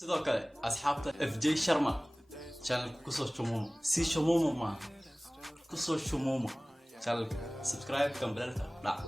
sidoo kale asxaabta FJ Sharma channel ku soo shumomo si shumomo ma ku soo shumomo channel subscribe kan beelka dhac